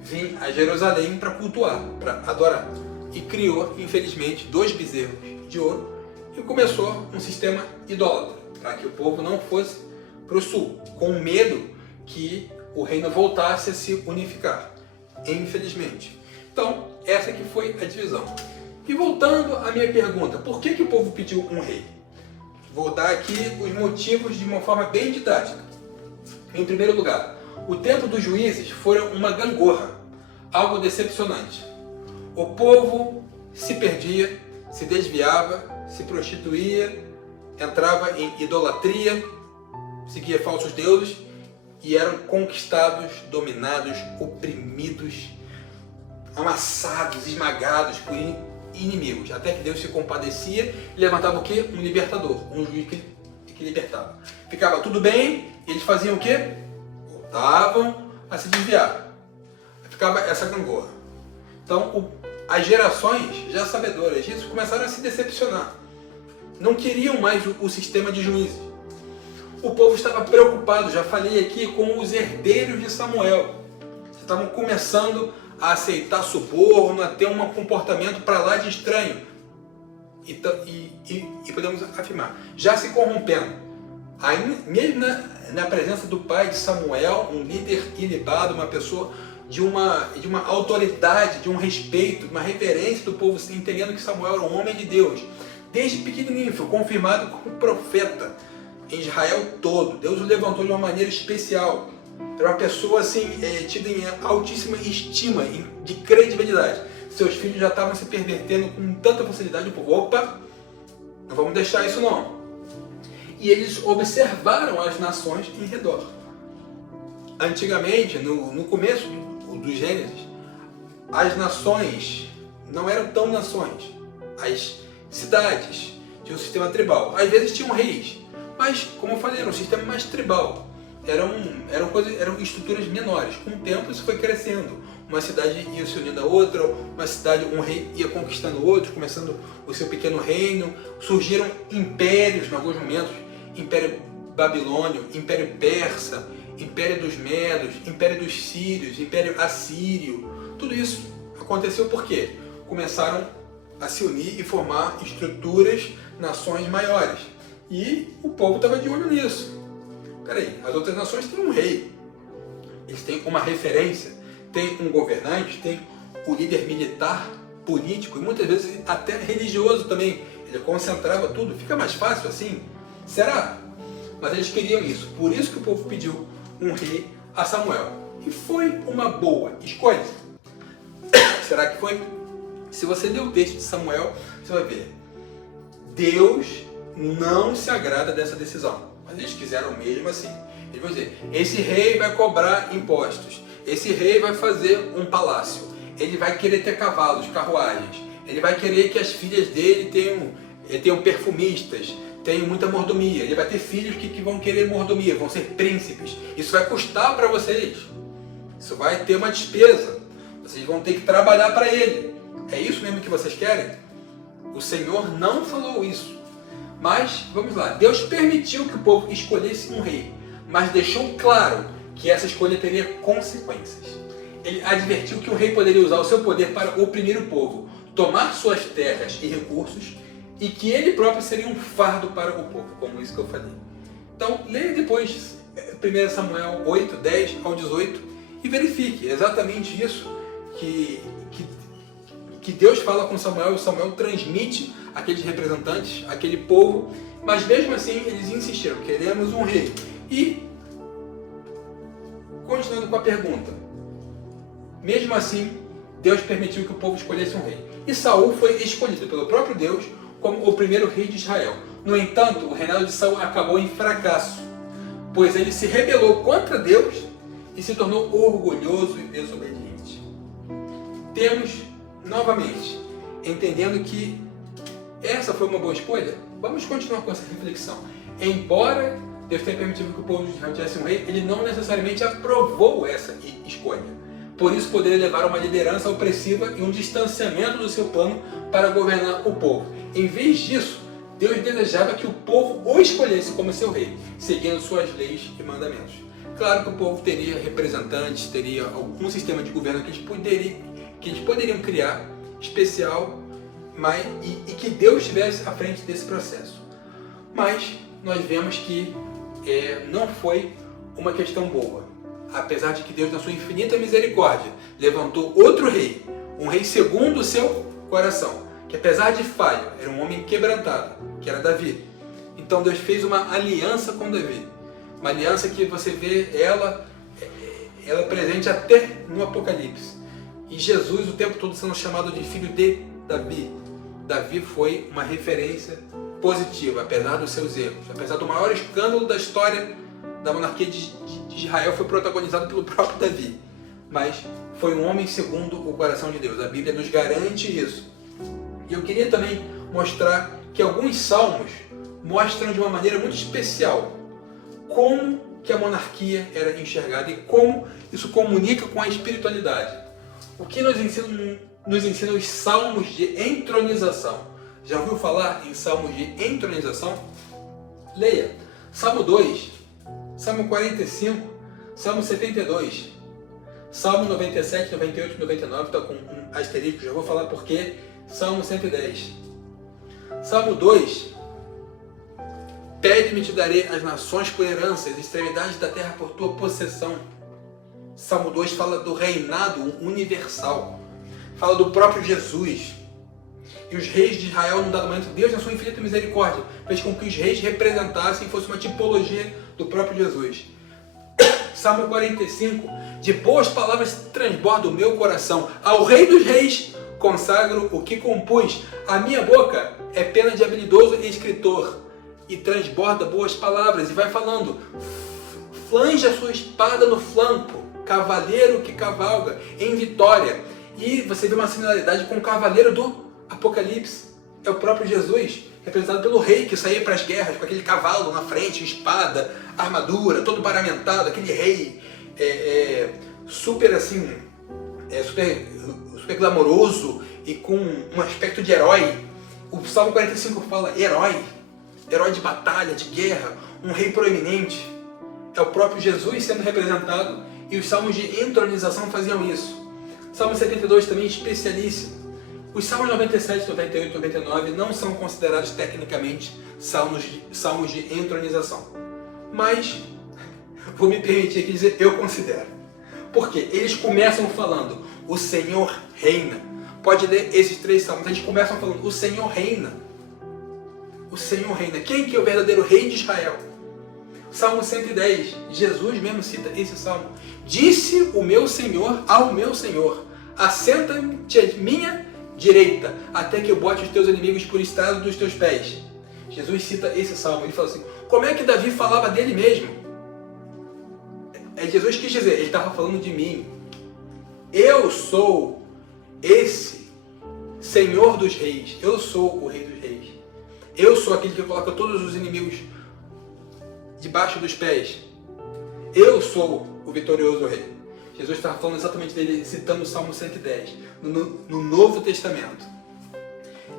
vir a Jerusalém para cultuar, para adorar. E criou, infelizmente, 2 bezerros de ouro e começou um sistema idólatra, para que o povo não fosse para o sul, com medo que o reino voltasse a se unificar, infelizmente. Então, essa que foi a divisão. E voltando à minha pergunta, por que o povo pediu um rei? Vou dar aqui os motivos de uma forma bem didática. Em primeiro lugar, o tempo dos juízes foi uma gangorra, algo decepcionante. O povo se perdia, se desviava, se prostituía, entrava em idolatria, seguia falsos deuses e eram conquistados, dominados, oprimidos, amassados, esmagados por inimigos, até que Deus se compadecia e levantava o quê? Um libertador, um juiz que libertava. Ficava tudo bem, e eles faziam o quê? Voltavam a se desviar. Ficava essa gangorra. Então, as gerações já sabedoras disso começaram a se decepcionar. Não queriam mais o sistema de juízes. O povo estava preocupado, já falei aqui, com os herdeiros de Samuel. Estavam começando a aceitar suborno, a ter um comportamento para lá de estranho. E podemos afirmar, já se corrompendo. Aí, mesmo na presença do pai de Samuel, um líder ilibado, uma pessoa de uma autoridade, de um respeito, uma reverência do povo, entendendo que Samuel era um homem de Deus. Desde pequenininho foi confirmado como profeta em Israel todo. Deus o levantou de uma maneira especial. Era uma pessoa assim, tida em altíssima estima, de credibilidade. Seus filhos já estavam se pervertendo com tanta facilidade, o povo, opa, não vamos deixar isso não. E eles observaram as nações em redor. Antigamente, no começo do Gênesis, as nações não eram tão nações. As cidades tinham um sistema tribal. Às vezes tinham reis, mas, como eu falei, era um sistema mais tribal. Eram estruturas menores. Com o tempo isso foi crescendo. Uma cidade ia se unindo a outra, uma cidade, um rei ia conquistando o outro, começando o seu pequeno reino. Surgiram impérios em alguns momentos. Império Babilônio, Império Persa, Império dos Medos, Império dos Sírios, Império Assírio. Tudo isso aconteceu porque começaram a se unir e formar estruturas, nações maiores. E o povo estava de olho nisso. Peraí, as outras nações têm um rei, eles têm uma referência, têm um governante, têm o líder militar, político e muitas vezes até religioso também. Ele concentrava tudo, fica mais fácil assim? Será? Mas eles queriam isso, por isso que o povo pediu um rei a Samuel. E foi uma boa escolha. Será que foi? Se você ler o texto de Samuel, você vai ver. Deus não se agrada dessa decisão. Mas eles quiseram mesmo assim. Eles vão dizer, esse rei vai cobrar impostos. Esse rei vai fazer um palácio. Ele vai querer ter cavalos, carruagens. Ele vai querer que as filhas dele tenham perfumistas, tenham muita mordomia. Ele vai ter filhos que vão querer mordomia, vão ser príncipes. Isso vai custar para vocês. Isso vai ter uma despesa. Vocês vão ter que trabalhar para ele. É isso mesmo que vocês querem? O Senhor não falou isso. Mas, vamos lá, Deus permitiu que o povo escolhesse um rei, mas deixou claro que essa escolha teria consequências. Ele advertiu que o rei poderia usar o seu poder para oprimir o povo, tomar suas terras e recursos, e que ele próprio seria um fardo para o povo, como isso que eu falei. Então, leia depois 1 Samuel 8, 10 ao 18 e verifique exatamente isso que Deus fala com Samuel, e Samuel transmite aqueles representantes, aquele povo, mas mesmo assim eles insistiram, queremos um rei. E, continuando com a pergunta, mesmo assim, Deus permitiu que o povo escolhesse um rei. E Saul foi escolhido pelo próprio Deus como o primeiro rei de Israel. No entanto, o reinado de Saul acabou em fracasso, pois ele se rebelou contra Deus e se tornou orgulhoso e desobediente. Temos, novamente, entendendo que essa foi uma boa escolha, vamos continuar com essa reflexão. Embora Deus tenha permitido que o povo de Israel tivesse um rei, ele não necessariamente aprovou essa escolha. Por isso poderia levar a uma liderança opressiva e um distanciamento do seu plano para governar o povo. Em vez disso, Deus desejava que o povo o escolhesse como seu rei, seguindo suas leis e mandamentos. Claro que o povo teria representantes, teria algum sistema de governo que eles poderiam criar, especial, e que Deus estivesse à frente desse processo. Mas nós vemos que não foi uma questão boa. Apesar de que Deus, na sua infinita misericórdia, levantou outro rei, um rei segundo o seu coração, que apesar de falho, era um homem quebrantado, que era Davi. Então Deus fez uma aliança com Davi. Uma aliança que você vê ela presente até no Apocalipse. E Jesus o tempo todo sendo chamado de filho de Davi. Davi foi uma referência positiva, apesar dos seus erros. Apesar do maior escândalo da história da monarquia de Israel, foi protagonizado pelo próprio Davi. Mas foi um homem segundo o coração de Deus. A Bíblia nos garante isso. E eu queria também mostrar que alguns salmos mostram de uma maneira muito especial como que a monarquia era enxergada e como isso comunica com a espiritualidade. O que nos ensinam os salmos de entronização. Já ouviu falar em salmos de entronização? Leia Salmo 2, Salmo 45, Salmo 72, Salmo 97, 98 e 99, está com um asterisco, já vou falar por quê. Salmo 110. Salmo 2, pede-me e te darei as nações por herança, as extremidades da terra por tua possessão. Salmo 2 fala do reinado universal, fala do próprio Jesus. E os reis de Israel, num dado momento, Deus, na sua infinita misericórdia, fez com que os reis representassem, fosse uma tipologia do próprio Jesus. Salmo 45, de boas palavras transborda o meu coração. Ao Rei dos Reis consagro o que compus. A minha boca é pena de habilidoso escritor e transborda boas palavras. E vai falando, flange a sua espada no flanco, cavaleiro que cavalga em vitória. E você vê uma similaridade com o cavaleiro do Apocalipse. É o próprio Jesus, representado pelo rei que saía para as guerras com aquele cavalo na frente, espada, armadura, todo paramentado, aquele rei super assim, super glamouroso e com um aspecto de herói. O Salmo 45 fala herói de batalha, de guerra, um rei proeminente. É o próprio Jesus sendo representado, e os salmos de entronização faziam isso. Salmo 72 também especialíssimo. Os salmos 97, 98 e 99 não são considerados tecnicamente salmos de entronização. Mas, vou me permitir aqui dizer, eu considero. Porque eles começam falando, o Senhor reina. Pode ler esses 3 salmos, eles começam falando, o Senhor reina. O Senhor reina. Quem que é o verdadeiro rei de Israel? Salmo 110, Jesus mesmo cita esse salmo. Disse o meu Senhor ao meu Senhor, assenta-te à minha direita, até que eu bote os teus inimigos por estrado dos teus pés. Jesus cita esse salmo, ele fala assim, como é que Davi falava dele mesmo? Jesus quis dizer, ele estava falando de mim. Eu sou esse Senhor dos reis, eu sou o Rei dos reis. Eu sou aquele que coloca todos os inimigos debaixo dos pés. Eu sou o vitorioso rei. Jesus estava falando exatamente dele, citando o Salmo 110, no Novo Testamento.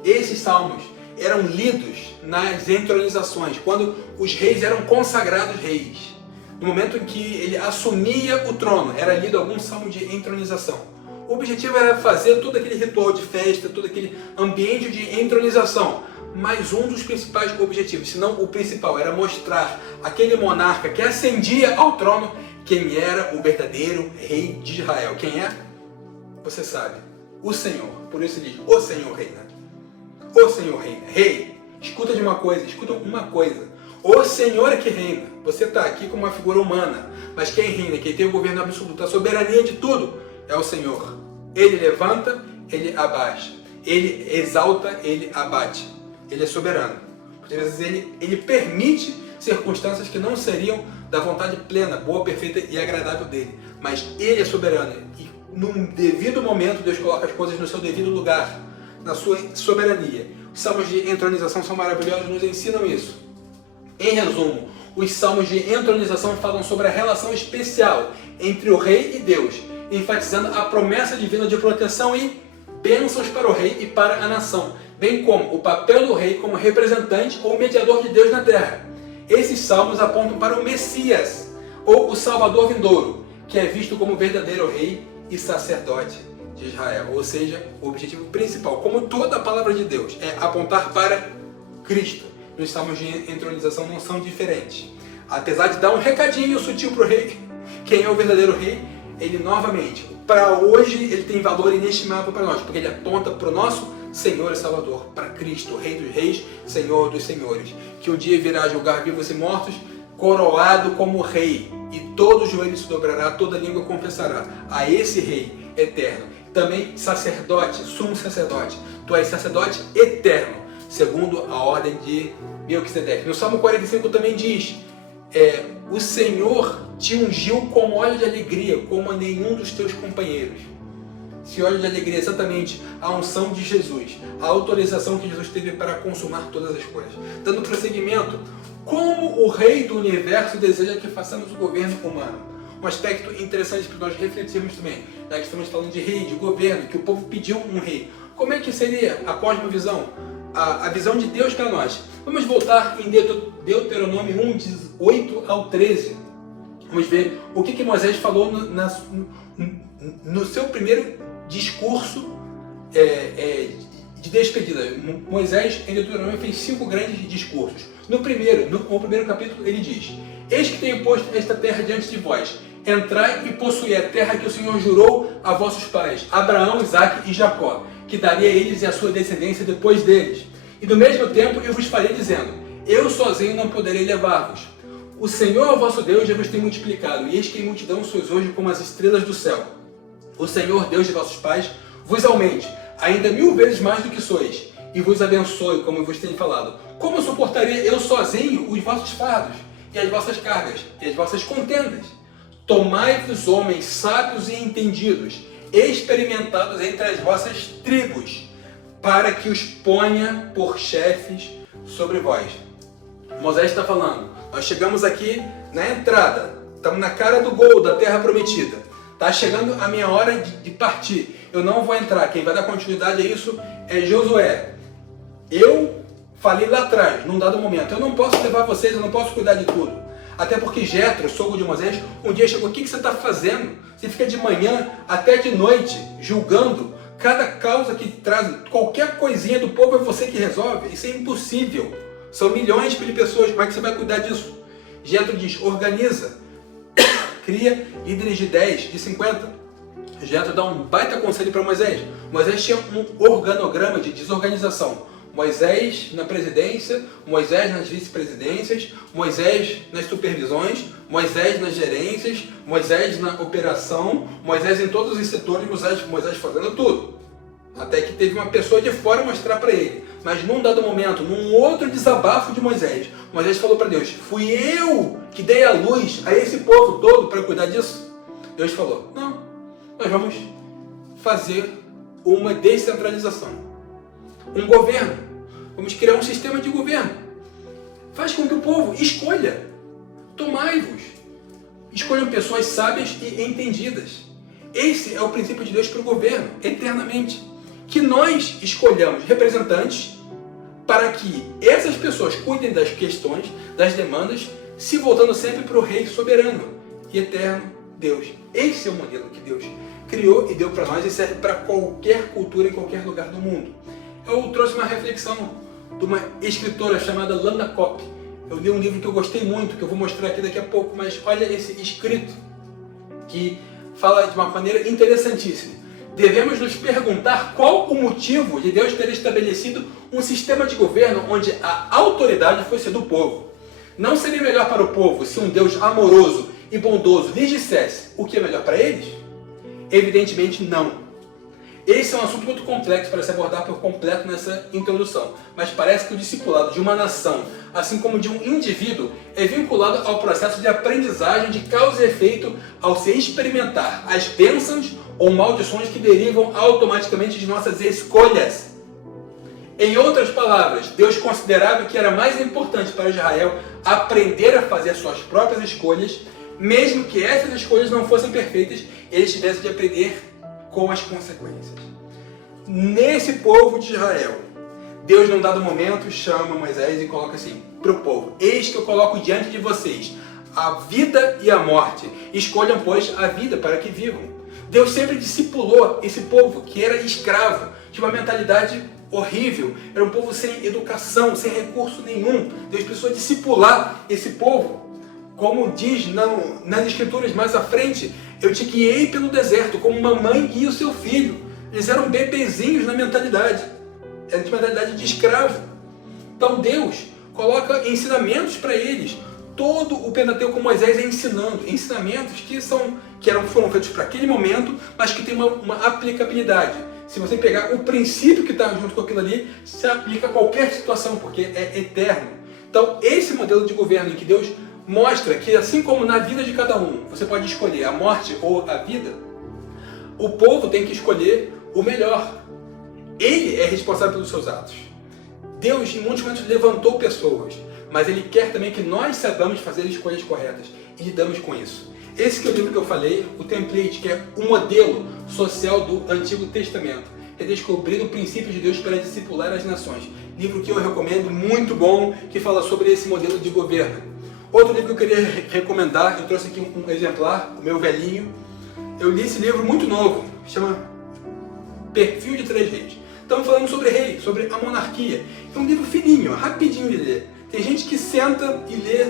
Esses salmos eram lidos nas entronizações, quando os reis eram consagrados reis. No momento em que ele assumia o trono, era lido algum salmo de entronização. O objetivo era fazer todo aquele ritual de festa, todo aquele ambiente de entronização. Mas um dos principais objetivos, se não o principal, era mostrar aquele monarca que ascendia ao trono quem era o verdadeiro rei de Israel. Quem é? Você sabe. O Senhor. Por isso ele diz, o Senhor reina. O Senhor reina. Rei, escuta uma coisa. O Senhor é que reina. Você está aqui como uma figura humana. Mas quem reina, quem tem o governo absoluto, a soberania de tudo, é o Senhor. Ele levanta, ele abaixa. Ele exalta, ele abate. Ele é soberano. Porque às vezes ele permite circunstâncias que não seriam da vontade plena, boa, perfeita e agradável dele. Mas ele é soberano. E num devido momento, Deus coloca as coisas no seu devido lugar, na sua soberania. Os salmos de entronização são maravilhosos, nos ensinam isso. Em resumo, os salmos de entronização falam sobre a relação especial entre o rei e Deus, enfatizando a promessa divina de proteção e bênçãos para o rei e para a nação, bem como o papel do rei como representante ou mediador de Deus na terra. Esses salmos apontam para o Messias, ou o Salvador vindouro, que é visto como verdadeiro rei e sacerdote de Israel. Ou seja, o objetivo principal, como toda a palavra de Deus, é apontar para Cristo. Os salmos de entronização não são diferentes. Apesar de dar um recadinho sutil para o rei, quem é o verdadeiro rei, ele novamente, para hoje, ele tem valor inestimável para nós, porque ele aponta para o nosso Senhor e Salvador, para Cristo, Rei dos Reis, Senhor dos Senhores, que um dia virá julgar vivos e mortos, coroado como Rei, e todo joelho se dobrará, toda língua confessará a esse Rei eterno. Também sacerdote, sumo sacerdote, tu és sacerdote eterno, segundo a ordem de Melquisedeque. No Salmo 45 também diz, o Senhor te ungiu com óleo de alegria, como a nenhum dos teus companheiros. Esse óleo de alegria é exatamente a unção de Jesus, a autorização que Jesus teve para consumar todas as coisas. Dando prosseguimento, como o Rei do Universo deseja que façamos o governo humano. Um aspecto interessante para nós refletirmos também, já que estamos falando de rei, de governo, que o povo pediu um rei. Como é que seria a cosmovisão, a visão de Deus para nós? Vamos voltar em Deuteronômio 1, 8 ao 13. Vamos ver o que Moisés falou no seu primeiro discurso de despedida. Moisés, em Deuteronômio, fez 5 grandes discursos. No primeiro capítulo, ele diz: eis que tenho posto esta terra diante de vós. Entrai e possuí a terra que o Senhor jurou a vossos pais, Abraão, Isaque e Jacó, que daria a eles e a sua descendência depois deles. E do mesmo tempo eu vos farei dizendo: eu sozinho não poderei levar-vos. O Senhor vosso Deus já vos tem multiplicado, e eis que em multidão sois hoje como as estrelas do céu. O Senhor, Deus de vossos pais, vos aumente, ainda 1000 vezes mais do que sois, e vos abençoe, como eu vos tenho falado. Como suportaria eu sozinho os vossos fardos, e as vossas cargas, e as vossas contendas? Tomai-vos homens sábios e entendidos, experimentados entre as vossas tribos, para que os ponha por chefes sobre vós. Moisés está falando, nós chegamos aqui na entrada, estamos na cara do gol da terra prometida. Está chegando a minha hora de partir. Eu não vou entrar. Quem vai dar continuidade a isso é Josué. Eu falei lá atrás, num dado momento, eu não posso levar vocês, eu não posso cuidar de tudo. Até porque Jetro, sogro de Moisés, um dia chegou, o que você está fazendo? Você fica de manhã até de noite julgando cada causa que traz, qualquer coisinha do povo é você que resolve. Isso é impossível. São milhões de pessoas, como é que você vai cuidar disso? Jetro diz, organiza, cria líderes de 10, de 50. Jetro dá um baita conselho para Moisés. Moisés tinha um organograma de desorganização. Moisés na presidência, Moisés nas vice-presidências, Moisés nas supervisões, Moisés nas gerências, Moisés na operação, Moisés em todos os setores, Moisés fazendo tudo. Até que teve uma pessoa de fora mostrar para ele. Mas num dado momento, num outro desabafo de Moisés, Moisés falou para Deus, fui eu que dei a luz a esse povo todo para cuidar disso? Deus falou, não, nós vamos fazer uma descentralização. Um governo. Vamos criar um sistema de governo. Faz com que o povo escolha. Tomai-vos. Escolham pessoas sábias e entendidas. Esse é o princípio de Deus para o governo, eternamente. Que nós escolhamos representantes para que essas pessoas cuidem das questões, das demandas, se voltando sempre para o Rei soberano e eterno Deus. Esse é o modelo que Deus criou e deu para nós e serve para qualquer cultura em qualquer lugar do mundo. Eu trouxe uma reflexão de uma escritora chamada Lana Kopp. Eu li um livro que eu gostei muito, que eu vou mostrar aqui daqui a pouco, mas olha esse escrito que fala de uma maneira interessantíssima. Devemos nos perguntar qual o motivo de Deus ter estabelecido um sistema de governo onde a autoridade fosse do povo. Não seria melhor para o povo se um Deus amoroso e bondoso lhes dissesse o que é melhor para eles? Evidentemente não. Esse é um assunto muito complexo para se abordar por completo nessa introdução, mas parece que o discipulado de uma nação, assim como de um indivíduo, é vinculado ao processo de aprendizagem de causa e efeito ao se experimentar as bênçãos ou maldições que derivam automaticamente de nossas escolhas. Em outras palavras, Deus considerava que era mais importante para Israel aprender a fazer suas próprias escolhas, mesmo que essas escolhas não fossem perfeitas, eles tivessem de aprender com as consequências. Nesse povo de Israel, Deus num dado momento chama Moisés e coloca assim para o povo, eis que eu coloco diante de vocês a vida e a morte, escolham pois a vida para que vivam. Deus sempre discipulou esse povo que era escravo, tinha uma mentalidade horrível, era um povo sem educação, sem recurso nenhum. Deus precisou discipular esse povo. Como diz nas escrituras mais à frente, eu te guiei pelo deserto, como uma mãe guia o seu filho. Eles eram bebezinhos na mentalidade. Era de mentalidade de escravo. Então Deus coloca ensinamentos para eles. Todo o Pentateuco com Moisés é ensinando. Ensinamentos que foram feitos para aquele momento, mas que tem uma aplicabilidade. Se você pegar o princípio que está junto com aquilo ali, se aplica a qualquer situação, porque é eterno. Então esse modelo de governo em que Deus mostra que, assim como na vida de cada um, você pode escolher a morte ou a vida, o povo tem que escolher o melhor. Ele é responsável pelos seus atos. Deus, em muitos momentos, levantou pessoas, mas Ele quer também que nós saibamos fazer escolhas corretas e lidamos com isso. Esse que é o livro que eu falei, o Template, que é o modelo social do Antigo Testamento. Redescobrindo o princípio de Deus para discipular as nações. Livro que eu recomendo, muito bom, que fala sobre esse modelo de governo. Outro livro que eu queria recomendar, eu trouxe aqui um exemplar, o meu velhinho. Eu li esse livro muito novo, chama Perfil de Três Reis. Estamos falando sobre rei, sobre a monarquia. É um livro fininho, rapidinho de ler. Tem gente que senta e lê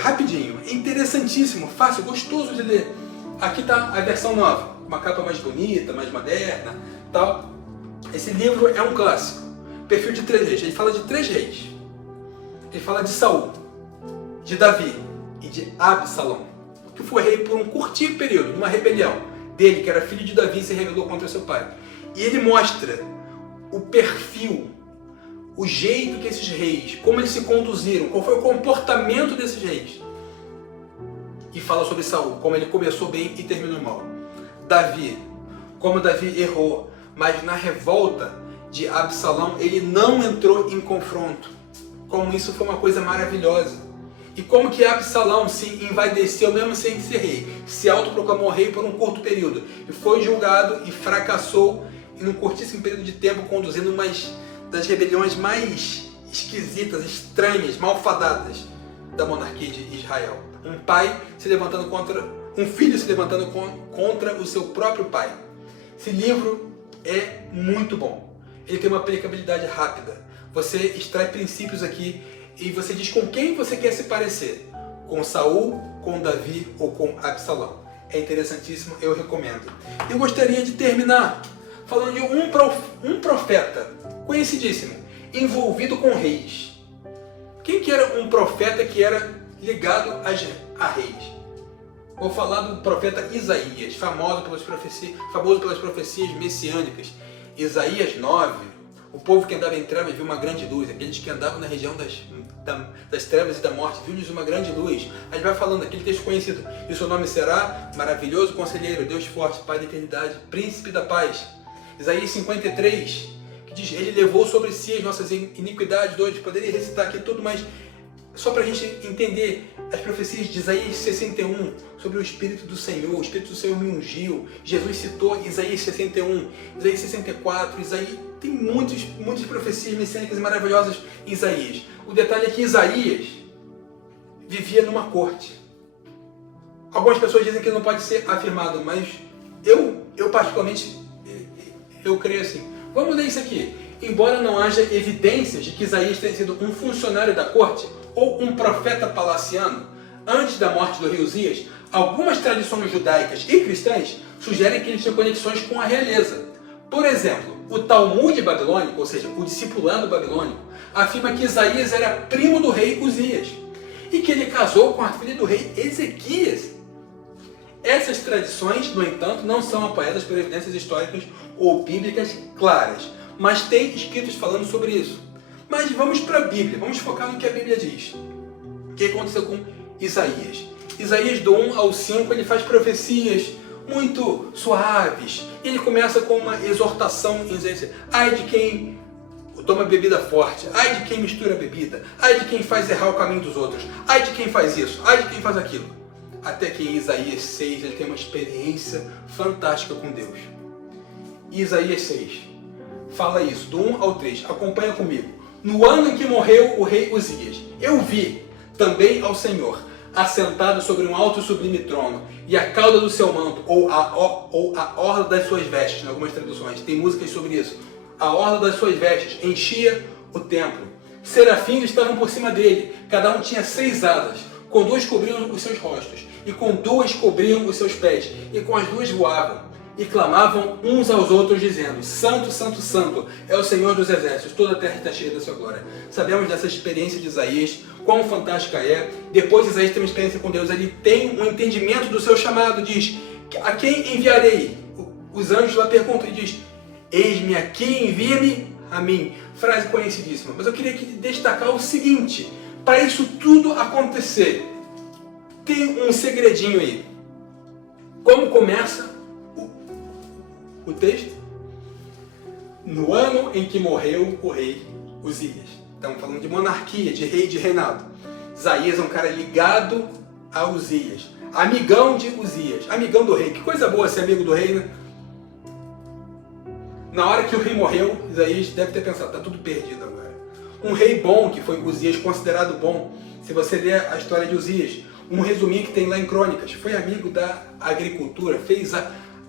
rapidinho. É interessantíssimo, fácil, gostoso de ler. Aqui está a versão nova, uma capa mais bonita, mais moderna, tal. Esse livro é um clássico. Perfil de Três Reis. Ele fala de três reis. Ele fala de Saul. de Davi e de Absalão, que foi rei por um curtinho período, numa rebelião dele, que era filho de Davi, e se rebelou contra seu pai. E ele mostra o perfil, o jeito que esses reis, como eles se conduziram, qual foi o comportamento desses reis. E fala sobre Saul, como ele começou bem e terminou mal. Davi, como Davi errou, mas na revolta de Absalão ele não entrou em confronto. Como isso foi uma coisa maravilhosa. E como que Absalão se envaideceu mesmo sem ser rei, se autoproclamou rei por um curto período, e foi julgado e fracassou em um curtíssimo período de tempo, conduzindo uma das rebeliões mais esquisitas, estranhas, malfadadas da monarquia de Israel. Um pai se levantando contra, um filho se levantando contra o seu próprio pai. Esse livro é muito bom. Ele tem uma aplicabilidade rápida. Você extrai princípios aqui e você diz com quem você quer se parecer. Com Saul, com Davi ou com Absalão. É interessantíssimo, eu recomendo. Eu gostaria de terminar falando de um profeta conhecidíssimo, envolvido com reis. Quem que era um profeta que era ligado a reis? Vou falar do profeta Isaías, famoso pelas profecias messiânicas. Isaías 9, o povo que andava em trevas viu uma grande luz, aqueles que andavam na região das trevas e da morte viu-lhes uma grande luz. Aí vai falando aquele texto conhecido: e o seu nome será maravilhoso conselheiro, Deus forte, Pai da eternidade, príncipe da paz. Isaías 53, que diz: ele levou sobre si as nossas iniquidades. Hoje poderia recitar aqui tudo, mas só para a gente entender as profecias de Isaías 61 sobre o Espírito do Senhor. O Espírito do Senhor me ungiu. Jesus citou Isaías 61, Isaías 64, Isaías. Tem muitas profecias messiânicas maravilhosas em Isaías. O detalhe é que Isaías vivia numa corte. Algumas pessoas dizem que não pode ser afirmado, mas eu particularmente, eu creio assim. Vamos ler isso aqui. Embora não haja evidências de que Isaías tenha sido um funcionário da corte ou um profeta palaciano, antes da morte do rei Uzias, algumas tradições judaicas e cristãs sugerem que ele tinha conexões com a realeza. Por exemplo, o Talmud babilônico, ou seja, o discipulado babilônico, afirma que Isaías era primo do rei Uzias e que ele casou com a filha do rei Ezequias. Essas tradições, no entanto, não são apoiadas por evidências históricas ou bíblicas claras, mas tem escritos falando sobre isso. Mas vamos para a Bíblia, vamos focar no que a Bíblia diz. O que aconteceu com Isaías? Isaías do 1 ao 5, ele faz profecias muito suaves. Ele começa com uma exortação em Isaías: ai de quem toma bebida forte, ai de quem mistura bebida, ai de quem faz errar o caminho dos outros, ai de quem faz isso, ai de quem faz aquilo. Até que em Isaías 6 ele tem uma experiência fantástica com Deus. E Isaías 6 fala isso, do 1 ao 3, acompanha comigo. No ano em que morreu o rei Uzias, eu vi também ao Senhor, assentado sobre um alto e sublime trono, e a cauda do seu manto, ou a orla das suas vestes, em algumas traduções, tem músicas sobre isso, a orla das suas vestes enchia o templo. Serafins estavam por cima dele, cada um tinha 6 asas, com 2 cobriam os seus rostos, e com 2 cobriam os seus pés, e com as 2 voavam. E clamavam uns aos outros, dizendo: Santo, Santo, Santo é o Senhor dos exércitos, toda a terra está cheia da sua glória. Sabemos dessa experiência de Isaías, quão fantástica é. Depois de Isaías ter uma experiência com Deus, ele tem um entendimento do seu chamado, diz: a quem enviarei? Os anjos lá perguntam e diz: eis-me aqui, envia-me a mim. Frase conhecidíssima. Mas eu queria aqui destacar o seguinte: para isso tudo acontecer, tem um segredinho aí. Como começa o texto? No ano em que morreu o rei Uzias. Estamos falando de monarquia, de rei, de reinado. Isaías é um cara ligado a Uzias, amigão de Uzias, amigão do rei. Que coisa boa ser amigo do rei, né? Na hora que o rei morreu, Isaías deve ter pensado: está tudo perdido agora. Um rei bom, que foi Uzias, considerado bom. Se você ler a história de Uzias, um resuminho que tem lá em Crônicas, foi amigo da agricultura, fez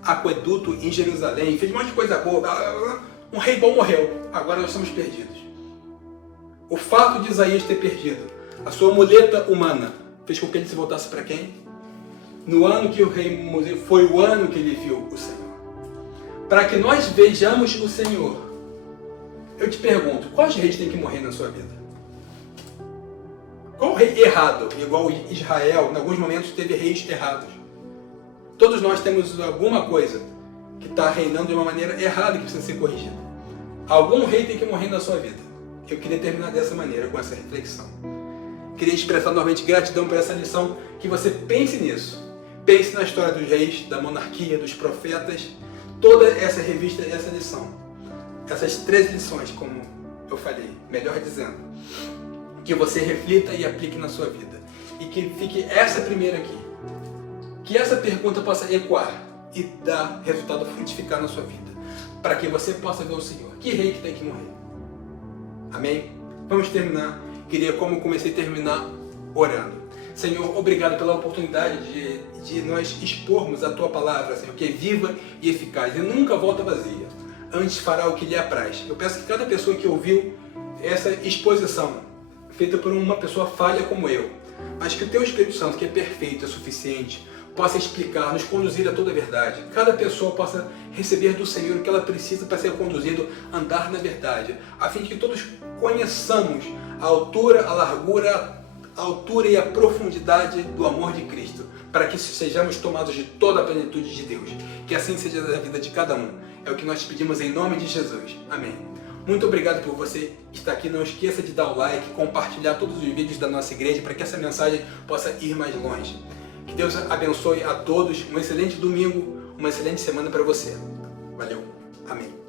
aqueduto em Jerusalém, fez um monte de coisa boa. Um rei bom morreu, agora nós estamos perdidos. O fato de Isaías ter perdido a sua muleta humana fez com que ele se voltasse para quem? No ano que o rei morreu, foi o ano que ele viu o Senhor. Para que nós vejamos o Senhor, eu te pergunto: quais reis têm que morrer na sua vida? Qual rei errado? Igual Israel, em alguns momentos teve reis errados. Todos nós temos alguma coisa que está reinando de uma maneira errada que precisa ser corrigida. Algum rei tem que morrer na sua vida. Eu queria terminar dessa maneira, com essa reflexão. Queria expressar novamente gratidão por essa lição, que você pense nisso. Pense na história dos reis, da monarquia, dos profetas, toda essa revista, essa lição. Essas 13 lições, como eu falei, melhor dizendo, que você reflita e aplique na sua vida. E que fique essa primeira aqui. Que essa pergunta possa ecoar e dar resultado, frutificar na sua vida. Para que você possa ver o Senhor. Que rei que tem que morrer? Amém? Vamos terminar. Queria, como comecei a terminar, orando. Senhor, obrigado pela oportunidade de nós expormos a Tua palavra, Senhor, que é viva e eficaz e nunca volta vazia. Antes fará o que lhe apraz. Eu peço que cada pessoa que ouviu essa exposição, feita por uma pessoa falha como eu, mas que o Teu Espírito Santo, que é perfeito, é suficiente, possa explicar, nos conduzir a toda a verdade. Cada pessoa possa receber do Senhor o que ela precisa para ser conduzido a andar na verdade, a fim de que todos conheçamos a altura, a largura, a altura e a profundidade do amor de Cristo, para que sejamos tomados de toda a plenitude de Deus. Que assim seja a vida de cada um. É o que nós pedimos em nome de Jesus. Amém. Muito obrigado por você estar aqui. Não esqueça de dar o like, compartilhar todos os vídeos da nossa igreja para que essa mensagem possa ir mais longe. Que Deus abençoe a todos. Um excelente domingo, uma excelente semana para você. Valeu. Amém.